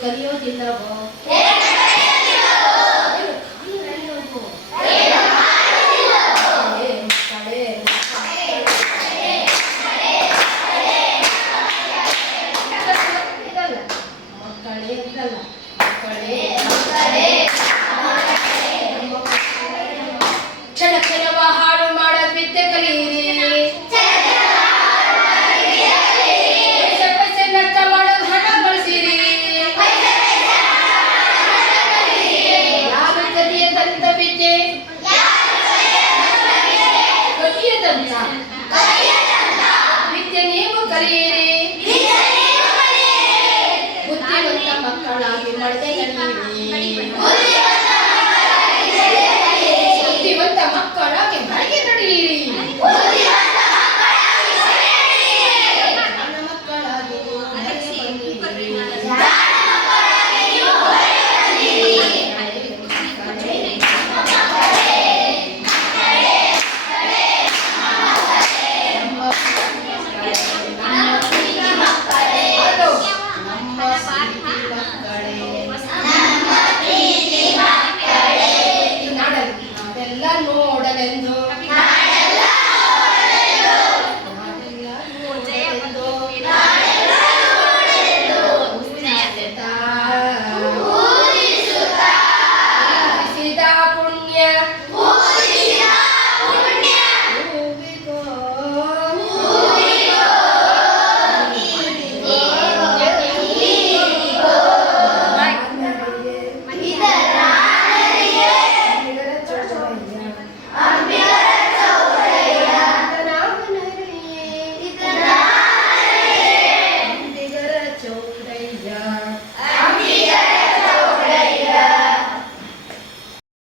ಕಲಿಯೋದಿಲ್ಲವೋ? ಕ್ಷಣ ಕ್ಷಣವ ಹಾಳು ಮಾಡೋದ್ ವಿದ್ಯೆ ಕಲಿಯಿರಿ. ಪೈಸೆ ನಷ್ಟ ಮಾಡೋದು ಹಣ ಗಳಿಸಿರಿ. ಯಾವ ಕಲಿಯದಂತ ವಿದ್ಯೆ ಕಲಿಯದಂತ ವಿದ್ಯೆ ನೀವು ಕಲಿಯಿರಿ. ಬುದ್ಧಿವಂತ ಮಕ್ಕಳಾಗಿ ನಡೆದೇ ನಡೆಯಿರಿ. ಬುದ್ಧಿವಂತ ಮಕ್ಕಳಾಗಿ ನಡೆಗೆ ನಡೆಯಿರಿ.